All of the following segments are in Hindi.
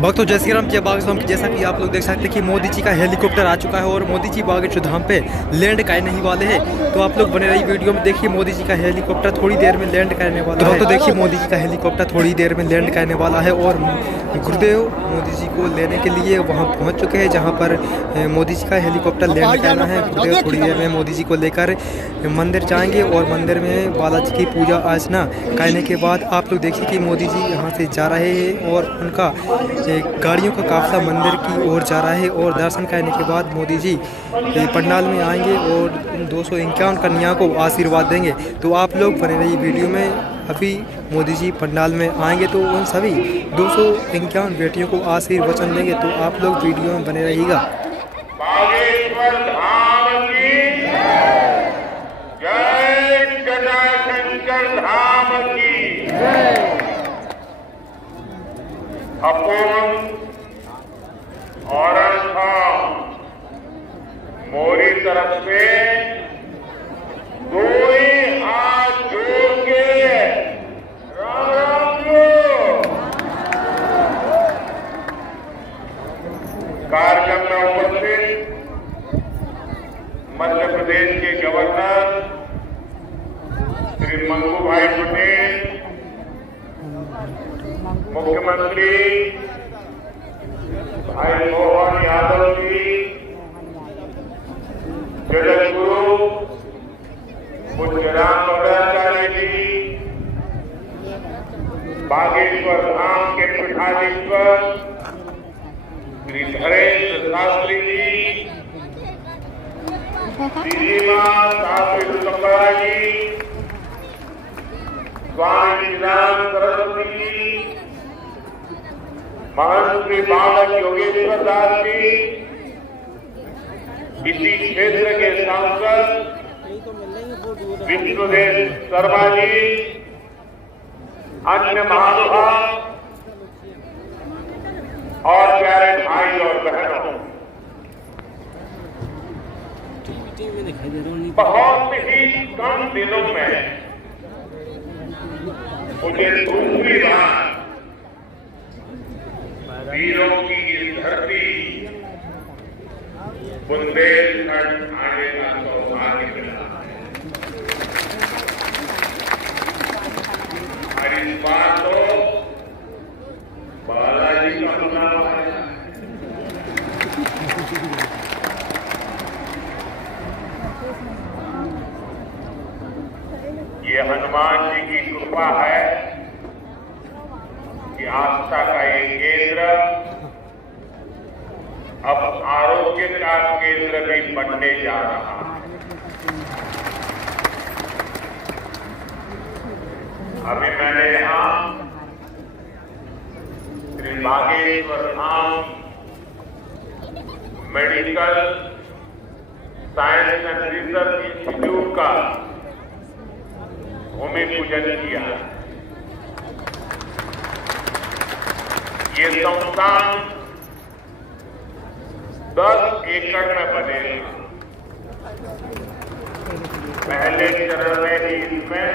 भक्तों जय श्री राम, जय बाग स्वामी। जैसा कि आप लोग देख सकते हैं कि मोदी जी का हेलीकॉप्टर आ चुका है और मोदी जी बागेश्वर धाम पे लैंड करने ही वाले हैं। तो आप लोग बने रहिए वीडियो में, देखिए मोदी जी का हेलीकॉप्टर थोड़ी देर में लैंड करने वाला है। तो देखिए मोदी जी का हेलीकॉप्टर थोड़ी देर में लैंड करने वाला है और गुरुदेव मोदी जी को लेने के लिए वहाँ पहुँच चुके हैं जहाँ पर मोदी जी का हेलीकॉप्टर लैंड करना है। गुरुदेव थोड़ी देर में मोदी जी को लेकर मंदिर जाएंगे और मंदिर में बालाजी की पूजा अर्चना करने के बाद आप लोग देखिए कि मोदी जी यहाँ से जा रहे हैं और उनका गाड़ियों का काफिला मंदिर की ओर जा रहा है। और दर्शन करने के बाद मोदी जी पंडाल में आएंगे और 251 कन्या को आशीर्वाद देंगे। तो आप लोग बने रहिए वीडियो में। अभी मोदी जी पंडाल में आएंगे तो उन सभी 251 बेटियों को आशीर्वचन देंगे। तो आप लोग वीडियो में बने रहिएगा। बागेश्वर धाम की जय, जटाशंकर धाम की जय। अपूर्ण और मोरी तरफ से दो ही हाथ जोड़ के राम राम कार्यक्रम में उपस्थित मध्य प्रदेश के गवर्नर श्री मंगू भाई पटेल, मुख्यमंत्री भाई मोहन यादव जी, जगत गुरु पूज्य राम भद्राचार्य जी, बागेश्वर धाम के पीठाधीश्वर श्री धरेन्द्र शास्त्री जी, श्रीमान साधु सुंदरा जी, स्वामी राम सरस्वती जी, महंत श्री बालक योगेश्वर दास जी, इसी क्षेत्र के सांसद विष्णुदेव शर्मा जी, अन्य महानुभाव और प्यारे भाई और बहनों, बहुत ही कम दिनों में मुझे दूसरी बार वीरों की इस धरती बुंदेलखंड आने का सौभाग्य मिला और इस बार तो बालाजी का बुलावा है। ये हनुमान जी की कृपा है कि आस्था का ये केंद्र अब आरोग्य का केंद्र भी बनने जा रहा है। अभी मैंने यहां Shri Bageshwar Dham medical science and research institute का भूमि पूजन किया। ये संस्थान 10 एकड़ में बनेगा। पहले चरण में ही इसमें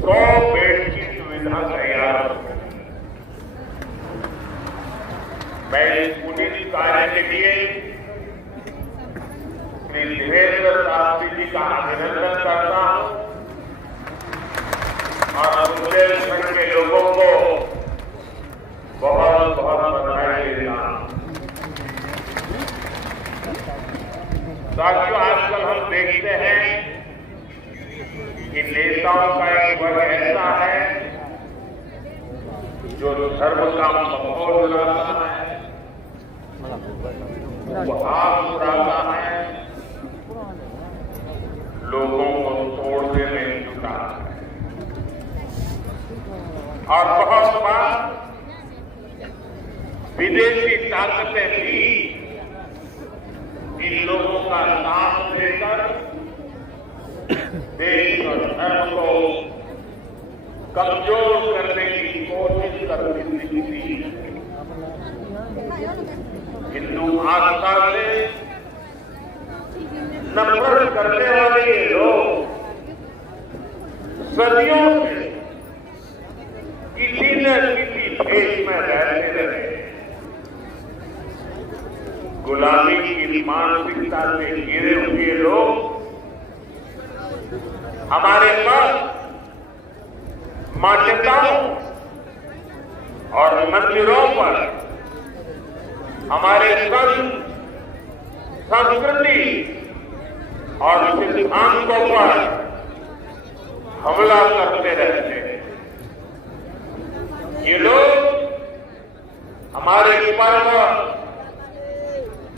100 बेड की सुविधा तैयार हो गई। मैं इस पुनीत कार्य के लिए श्री धीरेन्द्र शास्त्री जी का अभिनंदन करता हूं और बुंदेलखंड के लोगों को बहुत बहुत बधाई देता हूं। साथियों, आजकल हम देखते हैं कि नेताओं का एक वर्ग ऐसा है जो धर्म का माहौल बनाता है, उपहास उड़ाता है, लोगों को तोड़ने में जुटा है और बहुत बार विदेशी ताकतें भी इन लोगों का साथ देकर देश और धर्म को कमजोर करने की कोशिश करती थी। हिंदू आस्था से नफरत करने वाले ये लोग सदियों से किसी न किसी देश में रहते रहे, गुलामी की मानसिकता से घिरे हुए लोग हमारे पास मान्यताओं और मंदिरों पर, हमारे संस्कृति और सिद्धांतों पर हमला करते रहते हैं। ये लोग हमारे पर्व,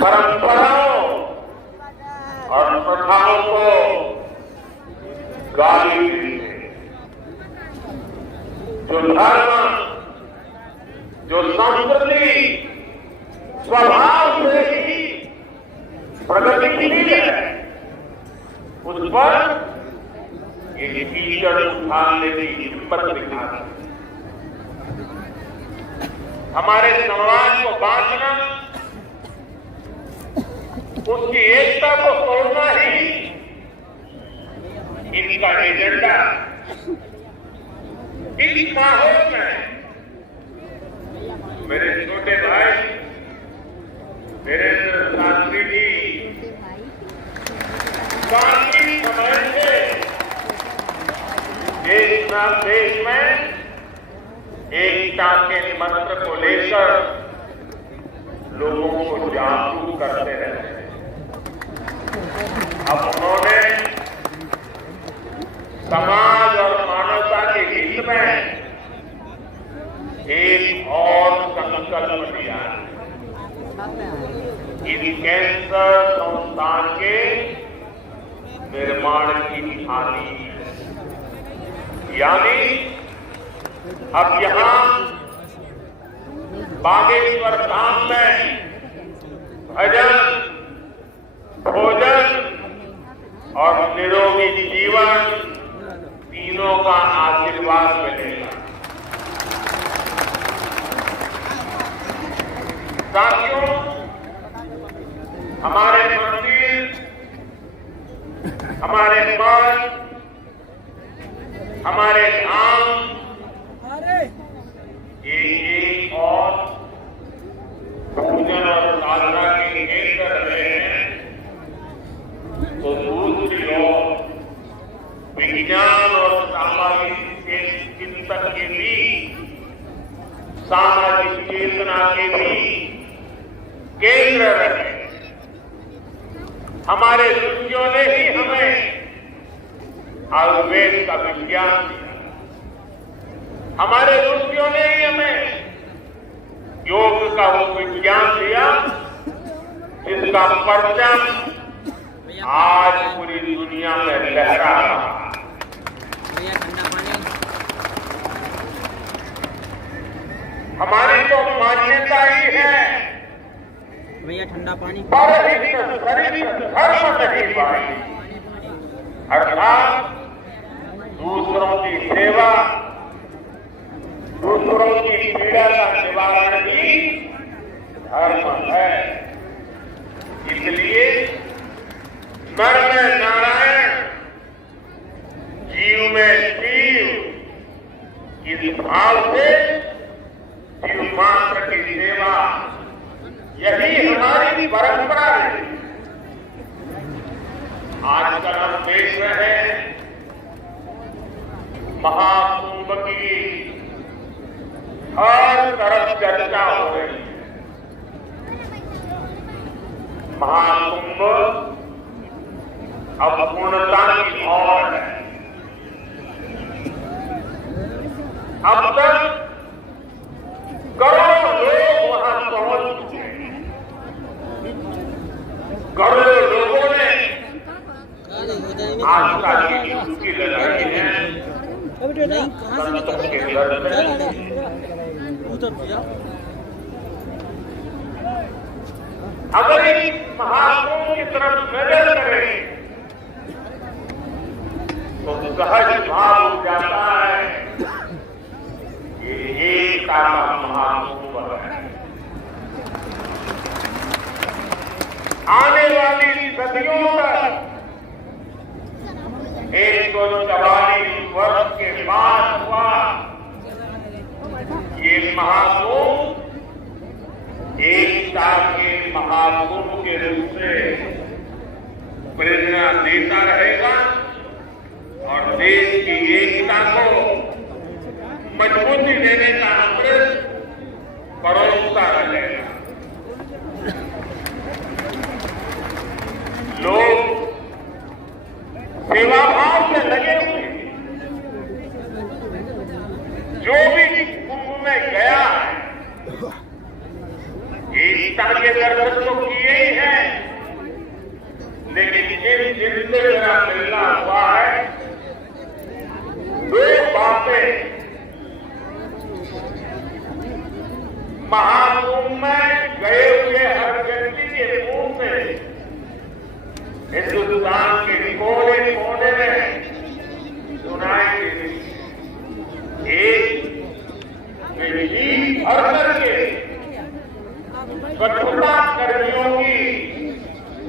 परंपराओं और प्रथाओं को गाली देते हैं। जो धर्म, जो संस्कृति स्वभाव से ही प्रगतिशील है, उस पर ये कीचड़ उठाने की हिम्मत दिखाते हैं। हमारे समाज को बांटना, उसकी एकता को तोड़ना ही इनका एजेंडा। इस माहौल में मेरे छोटे भाई वीरेंद्र शास्त्री जी काफी समय से देश में एकता के मंत्र को लेकर लोगों को जागरूक करते रहते हैं। अब उन्होंने समाज और मानवता के हित में एक और संकल्प लिया है। इस कैंसर संस्थान के निर्माण की ठानी है। यानी अब यहां बागेश्वर धाम में भजन, भोजन और निरोगी जीवन तीनों का आशीर्वाद मिलेगा। साथियों, हमारे मंदिर, हमारे मठ, हमारे धाम ये एक और पूजन और साधना के केंद्र रहे हैं, तो दूसरी ओर विज्ञान और सामाजिक चिंतन के भी, सामाजिक चेतना के भी केंद्र रहे। हमारे ऋषियों ने ही हमें आयुर्वेद का विज्ञान दिया। हमारे ऋषियों ने ही हमें योग का वो विज्ञान दिया जिसका परचम आज पूरी दुनिया में लहरा रहा है। हमारी तो मान्यता ही है भैया ठंडा पानी धर्म नहीं पाई, अर्थात दूसरों की सेवा, दूसरों की पीड़ा का निवारण भी धर्म है। इसलिए नर में नारायण, जीव में शिव, इस भाव से जीव मात्र की सेवा, यही हमारी परंपरा है। आजकल हम देख रहे हैं महाकुंभ की हर तरफ चर्चा हो रही है। महाकुंभ अब पूर्णता की ओर है। अब तक करोड़ों लोग वहां पहुंच चुके हैं। करोड़ों लोगों ने आस्था की डुबकी लगाई है। संतों के दर्शन, अगर इस महाकुंभ की तरफ नजर करें तो सहज भाव हो जाता है ये एक महाकुंभ है। आने वाली सदियों तक 144 वर्ष के बाद हुआ ये महाकुंभ एकता के महाकुंभ के रूप से प्रेरणा देता रहेगा और देश की एकता को मजबूती देने का अमृत परोसता रहेगा। लोग सेवा भाव से लगे हुए, जो भी कुंभ में गया है एकता के दर्शन तो किए ही हैं, लेकिन जिनसे मेरा मिलना हुआ है दो बातें महाकुंभ में गए हुए हर व्यक्ति के मुंह से हिंदुस्तान के कोने कोने में सुनाई देती। एक जी भर करके स्वच्छता कर्मियों की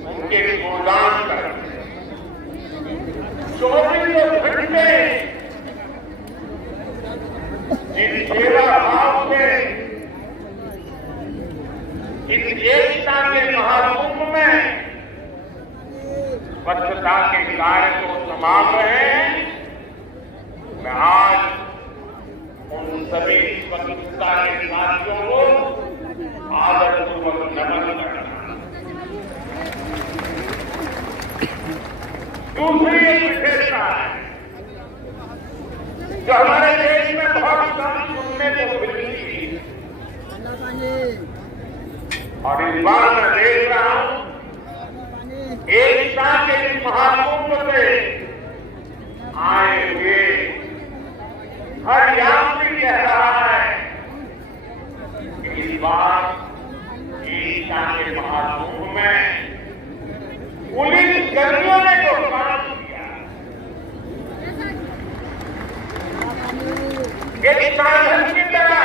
उनके गोदान करते 24 घंटे जिन सेवा भाव से इस एकता के महाकुंभ में स्वच्छता के कार्य को संभाल रहे हैं, मैं आज उन सभी स्वच्छता के साथियों को आदरपूर्वक नमन करता हूं। दूसरी एक विशेषता है जो हमारे देश में बहुत कम सुनने को मिलती है और इस बार मैं देख रहा हूं एकता के इस महाकुंभ से आए हुए हर यात्री कह रहा है कि इस बार एकता के महाकुंभ में पुलिस कर्मियों ने जो काम किया एक साधन की तरह,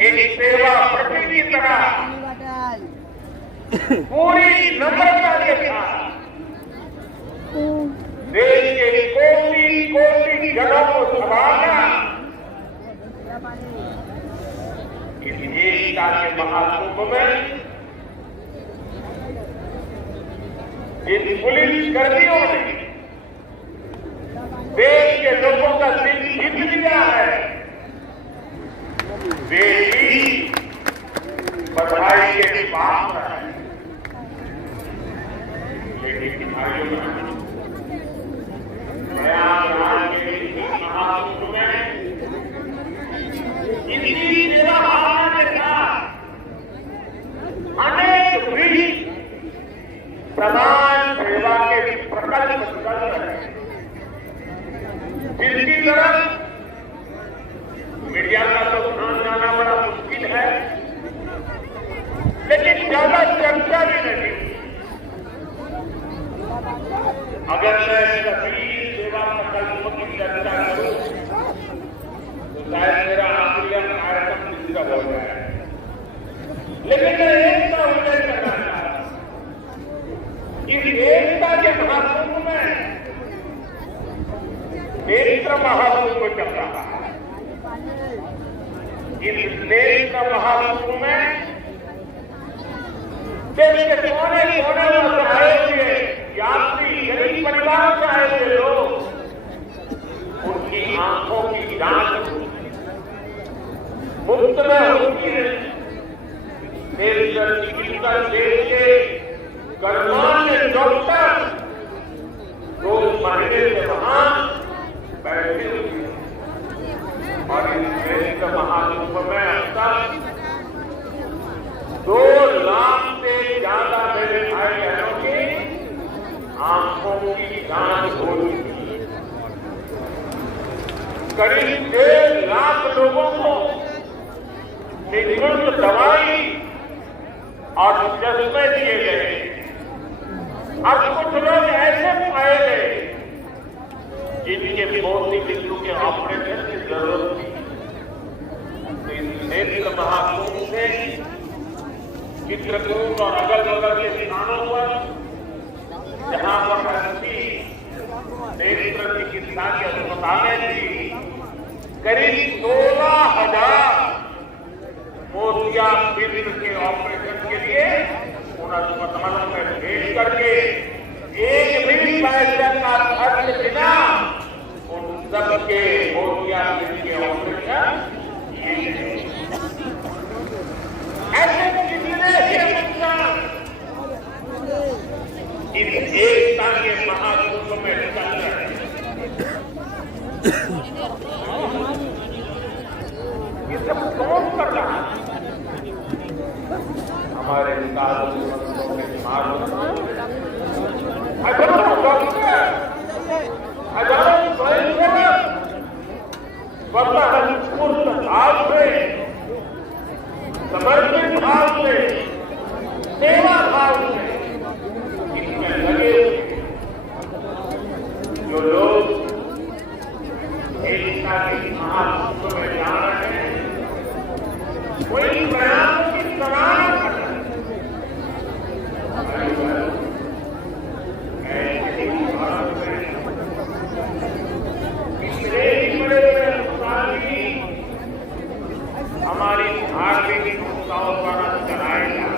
एक सेवा प्रति की तरह पूरी नम्रता के साथ देश के कोटि कोटि जनों को संभालना इस एकता के महाकुंभ में इन पुलिस कर्मियों ने देश के लोगों का दिल जीत लिया है। वे ही बधाई के पात्र हैं। लेकिन भाइयों प्रयागराज के इस महाकुंभ में इसी सेवा भावना के साथ अनेक भी समाज सेवा के प्रकल्प चल रहे हैं, जिनकी तरफ मीडिया का तो ध्यान जाना बड़ा मुश्किल है, लेकिन ज्यादा चर्चा भी नहीं। अगर मैं सभी सेवा प्रकल्पों की चर्चा करूं तो शायद मेरा आखिरी कार्यक्रम डिस्टर्ब हो जाए, लेकिन मैं एक का उल्लेख करना चाह रहा हूं। इस एकता के महाकुंभ में नेत्र महाकुंभ चल रहा है। इस नेत्र महाकुंभ में देश के कोने कोने में आए हुए यात्री, गरीब परिवार से आए हुए लोग, उनकी आंखों की जांच मुफ्त में होती है। देश चिकित्सा देश के गणमान्य डॉक्टर 2 महीने से वहां बैठे हुए हैं और इस देश महाकुंभ में अब तक 2 लाख से ज्यादा मेरे भाई बहनों की आंखों की जांच हो चुकी है। करीब 1.5 लाख लोगों को निःशुल्क दवाई और चश्मे दिए गए। अब कुछ लोग ऐसे पाए गए जिनके मोती बिंदु के ऑपरेशन की जरूरत थी। तो इस नेत्र महाकुंभ से चित्रकूट और अगल बगल के स्थानों पर जहां पर अच्छी नेत्र चिकित्सा की अस्पतालें थी, करीब 16,000 मोतियाबिंद के ऑपरेशन के लिए उन अस्पतालों में भेज करके एक भी पैसे का खर्च बिना उन सबके मोतियाबिंद के ऑपरेशन किए। ऐसे किसी ने इस एकता के महायुद्ध में चल रहे ये सब कौन कर रहा है? हमारे हजारों डॉक्टर, हजारों स्वयंसेवक स्वतः भाव से, समर्पित भाव से, सेवा भाव से इसमें लगे हुए जो लोग एकता के महायुद्ध में जा रहे हैं, वही प्रयास की सराहना कर रहे हैं। हमारी धार्मिक संस्थाओं द्वारा चलाए जा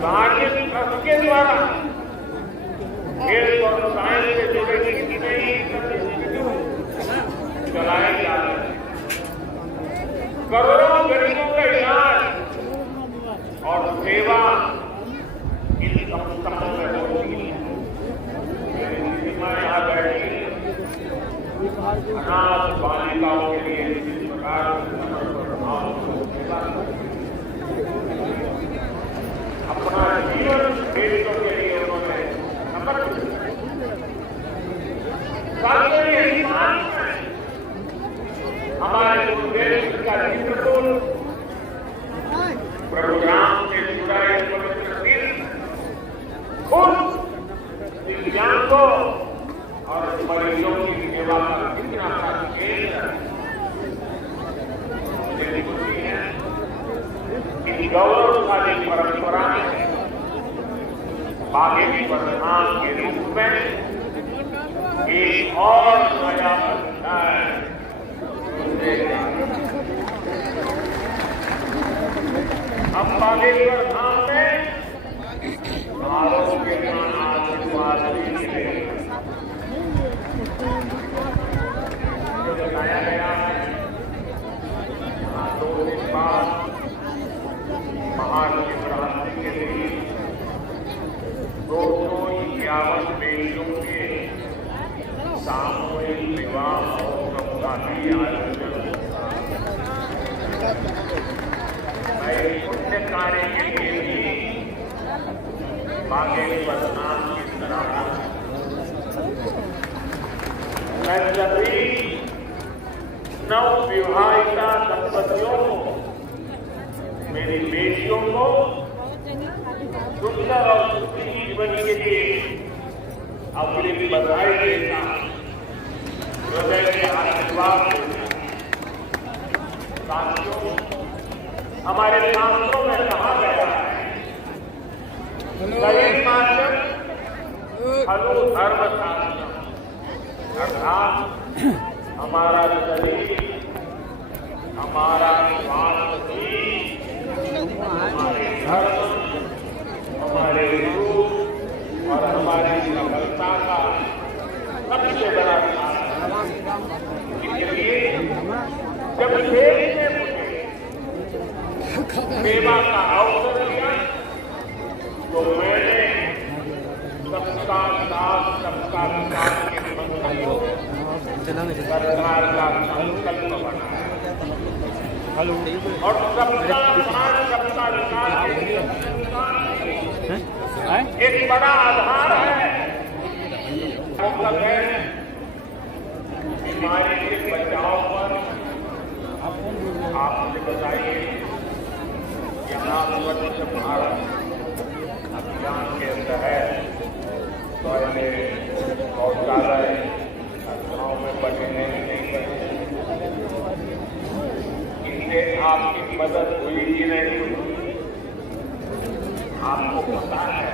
धार्मिक ट्रस्ट के द्वारा हेल्थ और साइंस से जुड़े कितने ही चलाए जा रहे हैं। करोड़ों गरीबों का इलाज और सेवा इन संस्थाओं में होती है। यहाँ बैठी अनाथ बालिकाओं के लिए जिस प्रकार अपना जीवन देशों के लिए उन्होंने समर्पित हमारे देश का चित्रकूट प्रोग्राम से जुड़ा एक पवित्र दिन उन दिव्यांगों और मरीजों की सेवा का कितना केंद्र मुझे खुशी है। इस गौरवशाली परंपरा में बागेश्वर प्रधान के रूप में एक और नया अध्याय हम बागेश्वर धाम में आरोग्य का आशीर्वाद बताया गया है। 2 दिन बाद महाशिवरात्रि के दिन 251 बेटियों के सामूहिक विवाह महोत्सव का भी आयोजन होगा। मैं पुण्य कार्य के लिए भी बागेश्वर धाम की तरह मैं सभी नवविवाहिता दंपतियों को, मेरी बेटियों को सुंदर और सुखी जीवन के लिए अपनी बधाई देता, हृदय के आशीर्वाद साथियों। हमारे शास्त्रों में कहा गया है, कई माध्यम खलु धर्म शास्त्र, अर्थात हमारा शरीर, हमारा स्वास्थ्य, हमारे धर्म, हमारे रूप और हमारी सफलता का सबसे बड़ा इसलिए जब देश ने मुझे सेवा का अवसर दिया तो मैंने सबका साथ सबका विकास के मंत्र को सरकार का संकल्प बनाया और सबका साथ सबका विकास के लिए एक बड़ा आधार है। बीमारी के बचाव पर आप मुझे बताइए, यहाँ स्वच्छ भारत अभियान के तहत टॉयलेट शौचालय गाँव में बने नहीं बने, इससे आपकी मदद हुई कि नहीं हुई? आपको पता है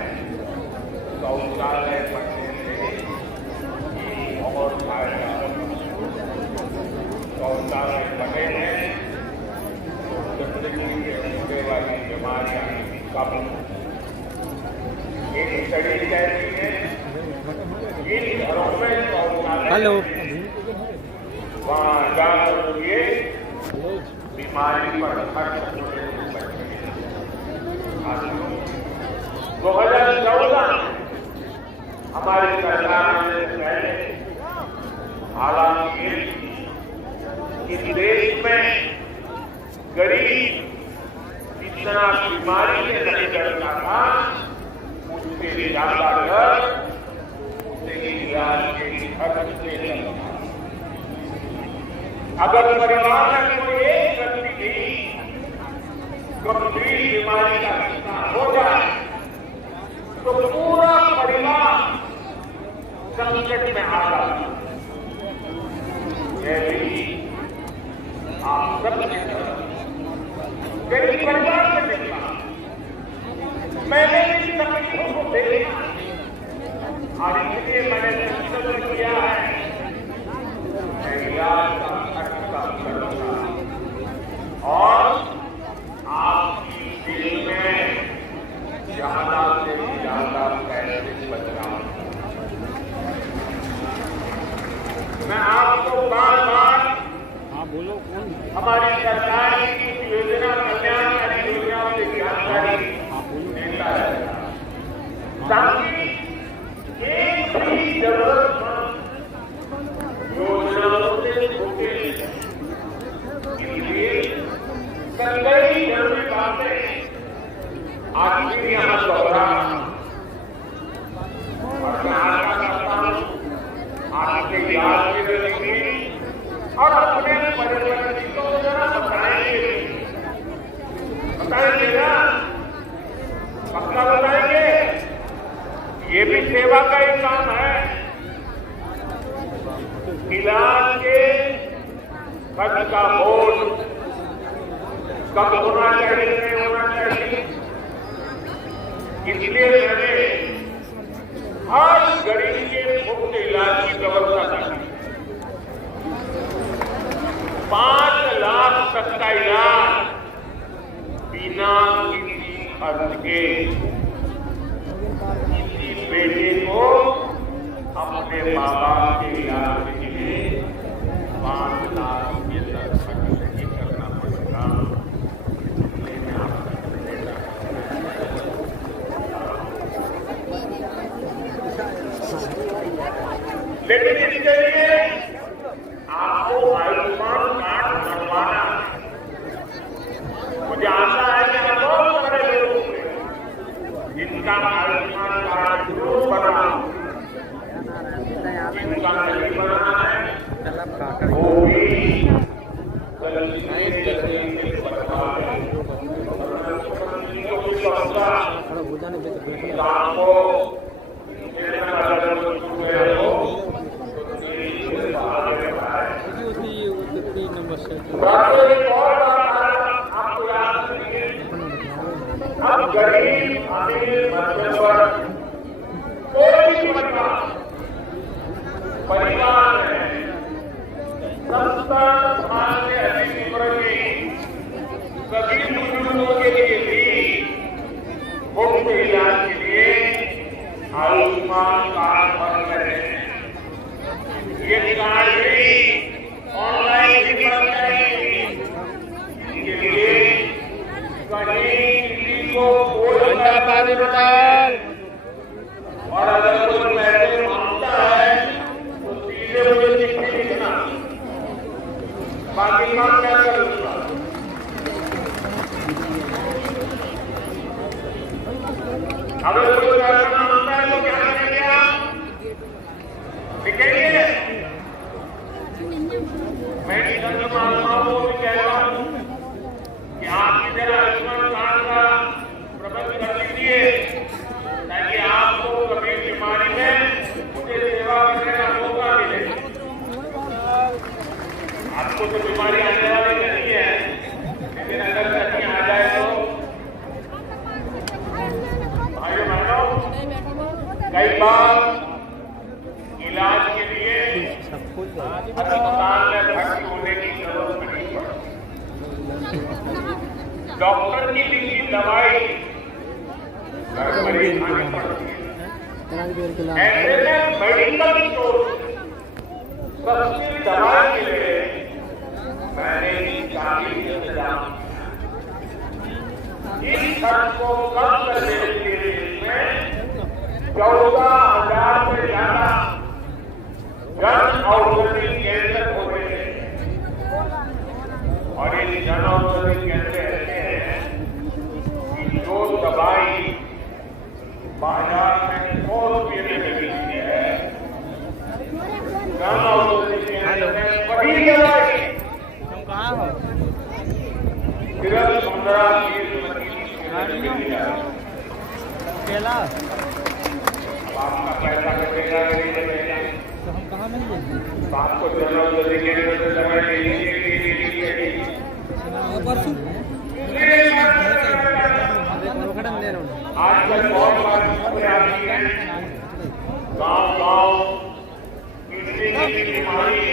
शौचालय बनने से और फायदा शौचालय बने हैं तो गंदगी के होने वाली बीमारियां कम। एक स्टडी कहती है इन घरों में शौचालय हेलो वहाँ जाकर ये बीमारी पर खर्च होने से बचेंगे। 2014 हमारी सरकार ने पहले हालांकि इस देश में गरीब जितना बीमारी से नहीं डरता था उससे ज्यादा डर उससे इलाज के खर्च से लगता। अगर परिवार में कोई एक व्यक्ति भी गंभीर बीमारी का शिकार हो जाए तो पूरा परिवार संकट में आ जाता। मैं भी आप सब गरीब परिवार में देखा, मैंने इन तकलीफों को देखा और इसलिए मैंने संकल्प किया है मैं इलाज का खर्च कम करूंगा और आपकी दिल में ज्यादा से ज्यादा पैसे बचाऊंगा। मैं आपको बार बार हमारी सरकार की योजना कल्याणकारी योजनाओं से जानकारी देता है ताकि एक भी जरूरतमंद योजनाओं से छूटे। इसलिए कई जरूरी बातें आज भी यहाँ दोहरा और मैं आशा करता हूँ आपके याद में रखेंगे और अपने परिवार को जरा बताएंगे ना, पक्का बताएंगे। ये भी सेवा का एक काम है। इलाज के खर्च का बोझ कब होना चाहिए नहीं होना चाहिए, इसलिए मैंने हर गरीब के मुफ्त इलाज की व्यवस्था की। 5 लाख तक का इलाज बिना किसी खर्च के किसी बेटे को अपने माँ बाप के इलाज के लिए 5 लाख रुपये तक खर्च नहीं करना पड़ेगा। लेकिन इसके लिए आपको आयुष्मान कार्ड बनवाना है। मुझे आशा है कि हम बहुत सारे लोग जिनका आयुष्मान कार्ड जरूर बना, जिनका नहीं बना है वो भी जल्दी से बनवा लें। आपको अब गरीब अमीर मध्यम वर्ग कोई भी परिवार में 70 साल से अधिक उम्र की सभी बुजुर्गों के लिए भी मुफ्त इलाज के लिए आयुष्मान कार्ड बन रहे हैं। ये कार्ड भी ऑनलाइन भी बन जाएगी। इसके लिए कहीं किसी को कोई पानी बताए और अगर कोई पैसे मांगता है तो सीधे मुझे चिट्ठी लिखना, बाकी काम क्या करूंगा। अगर कोई पैसा मांगता है तो क्या करेंगे आप? लिखेंगे। मैं संघ महात्माओं को भी कहता हूं कि आप इधर आयुष्मान कार्ड का प्रबंध कर लीजिए ताकि आपको कभी बीमारी में मुझे सेवा करने का मौका मिले। आपको तो बीमारी आने वाली नहीं है, लेकिन अगर कहीं आ जाए तो भाइयों बहनों, कई बार इलाज के लिए अस्पताल में भर्ती होने की डॉक्टर की लिखी दवाई घर पर ही खानी पड़ती है। ऐसे में मेडिकल स्टोर सस्ती दवाई के लिए मैंने 40 इंतजाम इस खर्च को कम करने के लिए इसमें 14,000 से ज्यादा जन औषधि केंद्र खोले हैं और इस जन औषधि केंद्र ऐसे हैं कि जो दवाई बाजार में 100 रुपये में मिलती है जन औषधि केंद्र में वही दवाई तुम कहाँ हो? सिर्फ 15-20 केला आपका पैसा कटेगा नहीं बचेगा। तो हम कहाँ मिलेंगे? आपको जन औषधि केंद्र से दवाई लेनी परसों आजकल बहुत बार आती है गाँव किसी की बीमारी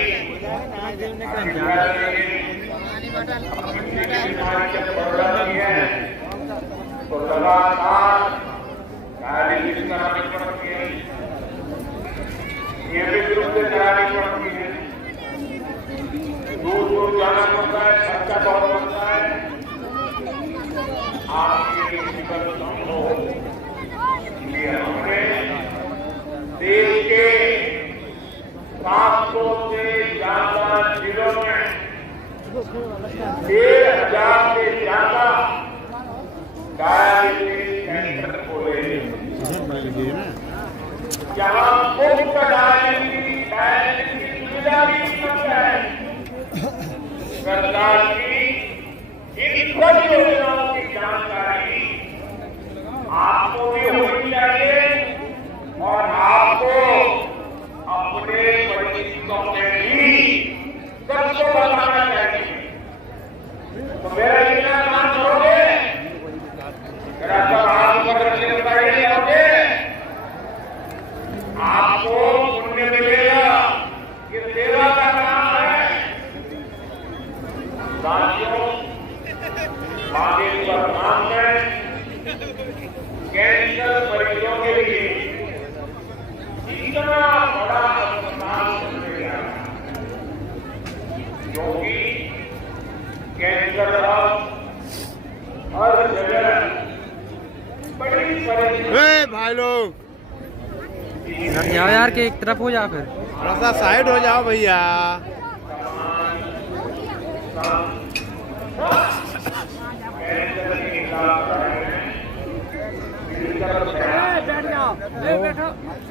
है तो लगातार डायलिसिस करानी पड़ती है, नियमित रूप से करानी पड़ती है, दूर दूर जाना पड़ता है, खर्चा बहुत पड़ता है। आपके फिजिकल हो इसलिए हमने देश के 700 से ज्यादा जिलों में 1,000 से ज्यादा डायलिसिस सेंटर खोले जहां मुफ्त डायलिसिस सुविधा भी उपलब्ध है। सरकार की इन सभी योजनाओं की जानकारी आपको भी होनी चाहिए और आपको अपने परिचितों में भी सबको बताना चाहिए। तो मेरा इतना काम करोगे, मेरा सब हाथ पर रखने बताइए होगे, आपको पुण्य मिलेगा। ये सेवा का काम है। साथियों, बागेश्वर धाम में कैंसर मरीजों के लिए इतना बड़ा अस्पताल बनने जा रहा है, क्योंकि कैंसर अब हर जगह बड़ी परेशानी। भाई लोग जाओ यार के एक तरफ हो जा, फिर थोड़ा सा साइड हो जाओ भैया।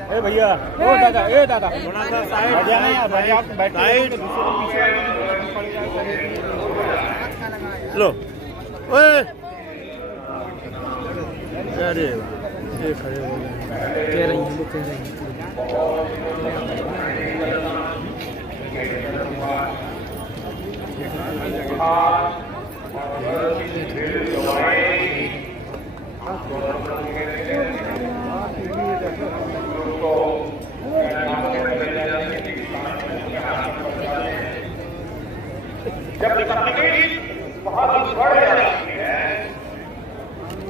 ए भैया, ओ दादा थोड़ा सा साइड हो जाना यार भाई, आप साइड लो। ओए अरे ये खड़े हो गए। कह रही है, वो कह रही है। जब तकलीफ बहुत बढ़ जाती है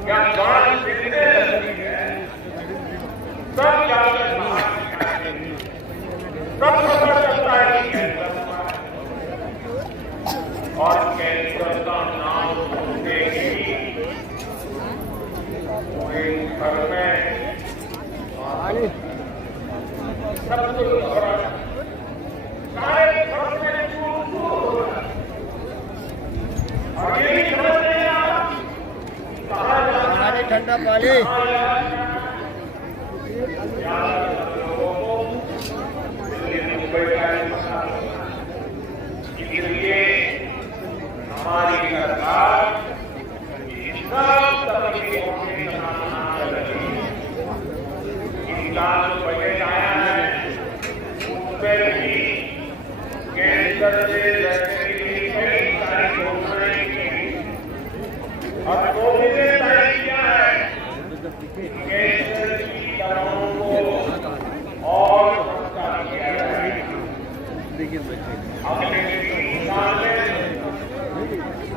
या जान मिलने लगती है, तब जाकर तब पता चलता है कि कैंसर हुआ है। और कैंसर का नाम सुनते ही पूरे घर में सब कुछ हो रहा है, सारे घर में दूर दूर हो रहा है। और ये भी समझ नहीं आ रहा कहाँ जाना है, ठंडा पानी लोगों को दिल्ली मुंबई का इसलिए हमारी सरकार इन सब तकलीफों के सामना कर रही है। इसका जो बजट आया है उसमें भी कैंसर से लड़ने के लिए कई सारी घोषणाएं की और मोदी ने तय किया है कैंसर की दवाओं को और सस्ता किया जाएगा। अगले 3 साल में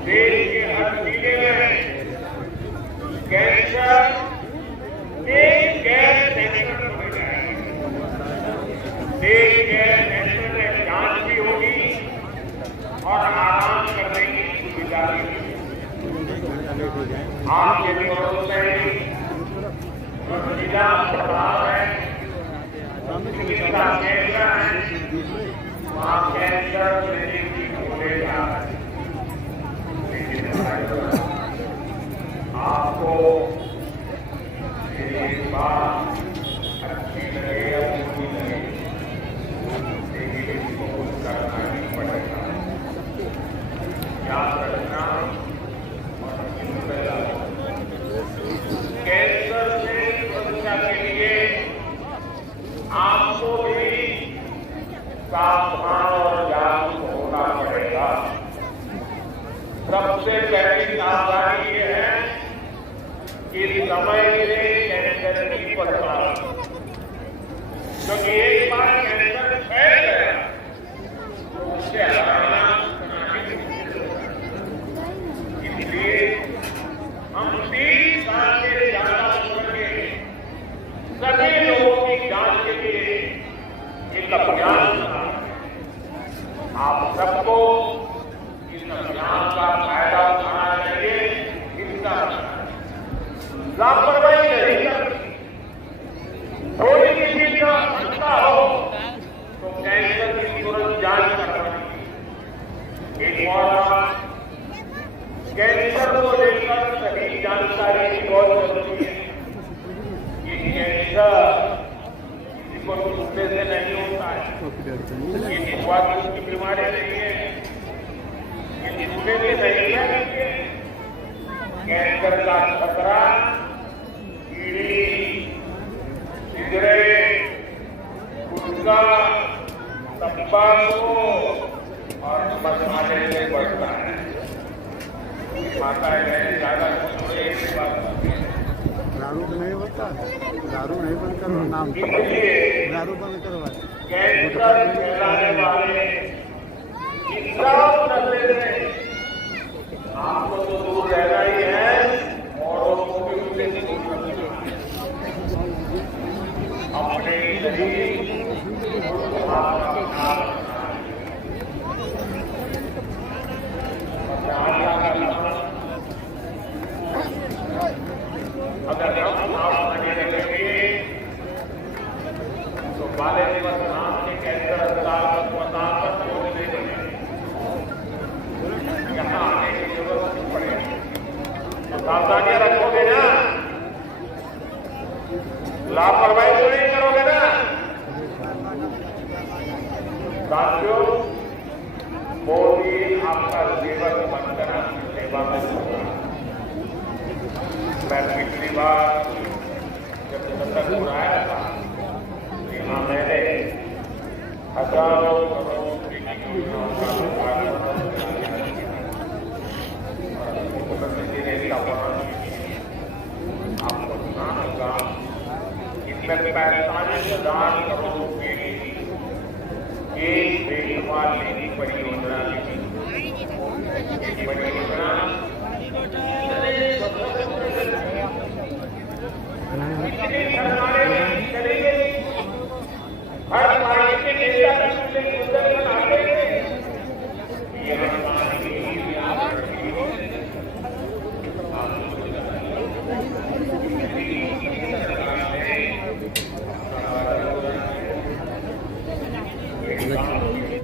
देश के हर जिले में और आराम करने की सुविधा दी। आपके घरों में जो जिला प्रभाव है, चिकित्सा केंद्र है, वहाँ कैंसर क्लिनिक भी खोले जा रहे हैं। लेकिन आपको एक बात अच्छी लगे या बुरी लगे, लेकिन इसको कुछ करना ही पड़ेगा। याद रखना और कैंसर से सुरक्षा के लिए आपको भी सावधान और जागरूक होना पड़ेगा। सबसे पहली सावधानी ये है कि समय से कैंसर की पहचान, क्योंकि एक बार कैंसर फैल गया तो उससे हटाना इसलिए हम 30 साल से ज्यादा उम्र के सभी लोगों की जांच के लिए एक अभियान चला। आप सबको इस अभियान का फायदा उठाना चाहिए। इसका लापरवाही नहीं करनी। थोड़ी किसी का शंका हो तो कैंसर की तुरंत जांच करवानी। एक और बात, कैंसर को लेकर सही जानकारी की बहुत जरूरी है। ये कैंसर किसी को छूने से नहीं होता है, ये निश्वास की बीमारी नहीं है, ये छूने से नहीं है। कैंसर का खतरा कीड़ी, सिगरेट, गुटखा, तंबाकू और मसाले से बढ़ता है। माताएं ज्यादा दारू नहीं होता, दारू नहीं बंद करो, नाम दारू बंद करवा। कैंसर फैलाने वाले इन सब नशे से आपको तो दूर रहना ही है और उसको भी उससे दूर रखना। अपने शरीर अगर हम आप बने रहेंगे तो बाले दिवस नाम के कैंसर अस्पताल पर खोलने देंगे। यहाँ आने की जरूरत नहीं पड़ेगी। तो सावधानियां रखोगे ना, लापरवाही तो नहीं करोगे ना। साथियों, मोदी आपका जीवन बनकर आपकी सेवा में होगा। मैं पिछली बार जब सत्तर बुलाया था, यहाँ मैंने हजारों करोड़ रुपये की योजनाओं का मुख्यमंत्री जी ने इसका वर्णन आपको सुना होगा। इसमें 45,000 करोड़ रुपये की एक देखभाल लेनी परियोजना की परियोजना हर पार्टी के नेता